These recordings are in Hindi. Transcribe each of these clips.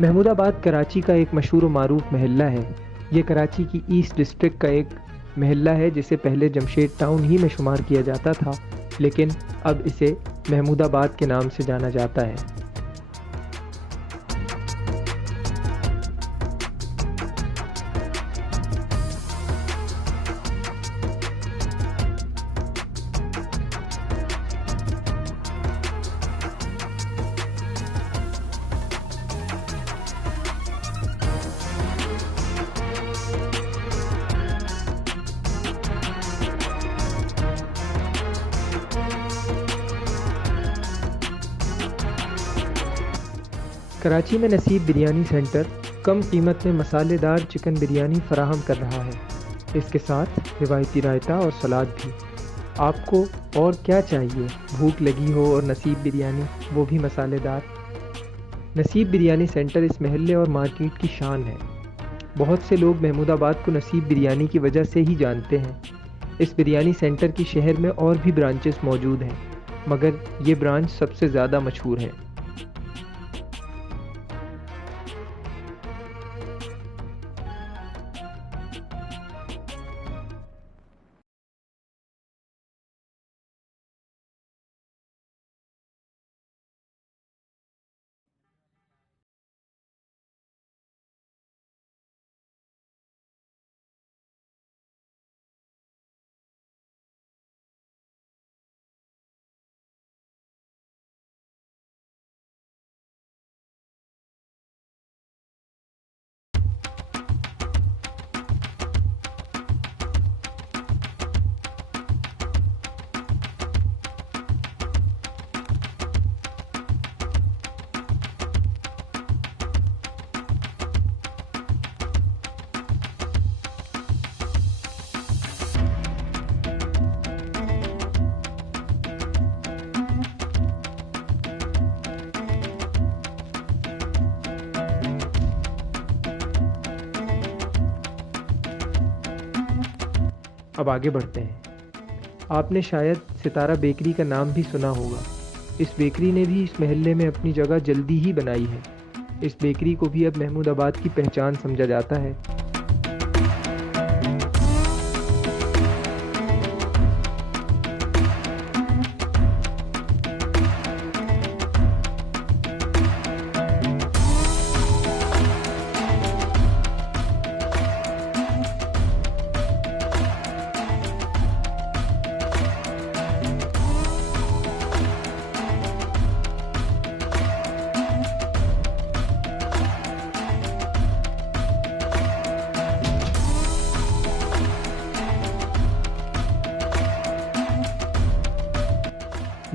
महमूदाबाद कराची का एक मशहूर व मारूफ महल्ला है। ये कराची की ईस्ट डिस्ट्रिक्ट का एक महल्ला है जिसे पहले जमशेद टाउन ही में शुमार किया जाता था, लेकिन अब इसे महमूदाबाद के नाम से जाना जाता है। कराची में नसीब बिरयानी सेंटर कम कीमत में मसालेदार चिकन बिरयानी फराहम कर रहा है। इसके साथ रिवायती रायता और सलाद भी। आपको और क्या चाहिए? भूख लगी हो और नसीब बिरयानी, वो भी मसालेदार। नसीब बिरयानी सेंटर इस महल्ले और मार्केट की शान है। बहुत से लोग महमूदाबाद को नसीब बिरयानी की वजह से ही जानते हैं। इस बिरयानी सेंटर की शहर में और भी ब्रांचेस मौजूद हैं, मगर ये ब्रांच सबसे ज़्यादा मशहूर है। अब आगे बढ़ते हैं। आपने शायद सितारा बेकरी का नाम भी सुना होगा। इस बेकरी ने भी इस महल्ले में अपनी जगह जल्दी ही बनाई है। इस बेकरी को भी अब महमूदाबाद की पहचान समझा जाता है।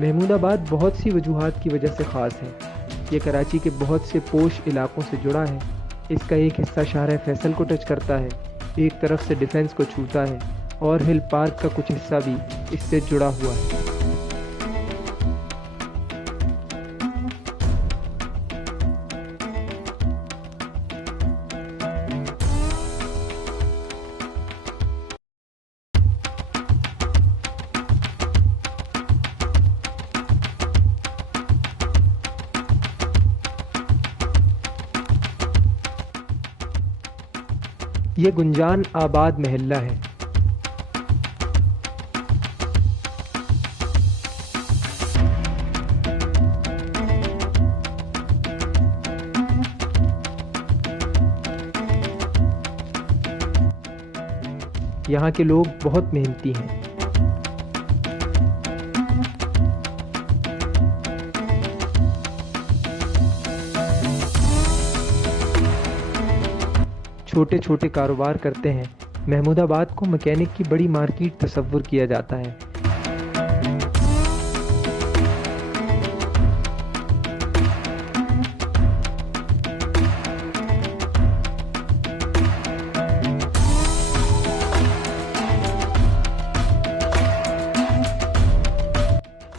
महमूदाबाद बहुत सी वजूहात की वजह से ख़ास है। ये कराची के बहुत से पोश इलाकों से जुड़ा है। इसका एक हिस्सा शाहर फैसल को टच करता है, एक तरफ से डिफेंस को छूता है और हिल पार्क का कुछ हिस्सा भी इससे जुड़ा हुआ है। ये गुंजान आबाद महल्ला है। यहाँ के लोग बहुत मेहनती हैं। छोटे छोटे कारोबार करते हैं। महमूदाबाद को मैकेनिक की बड़ी मार्केट तस्वुर किया जाता है।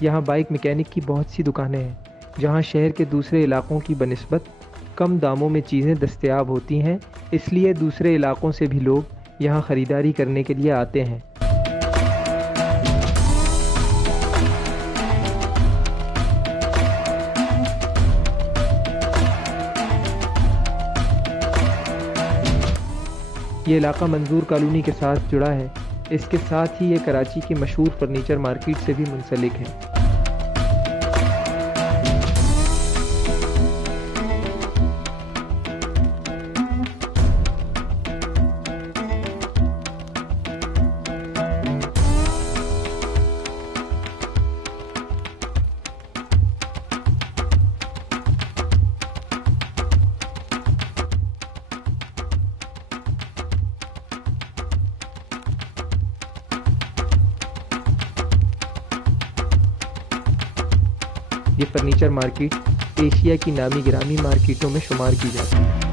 यहाँ बाइक मैकेनिक की बहुत सी दुकानें हैं, जहाँ शहर के दूसरे इलाकों की बनिस्बत कम दामों में चीज़ें दस्तयाब होती हैं, इसलिए दूसरे इलाकों से भी लोग यहाँ ख़रीदारी करने के लिए आते हैं। ये इलाका मंजूर कॉलोनी के साथ जुड़ा है। इसके साथ ही ये कराची की मशहूर फर्नीचर मार्केट से भी मुंसलिक है। ये फर्नीचर मार्केट एशिया की नामी गिरामी मार्केटों में शुमार की जाती है।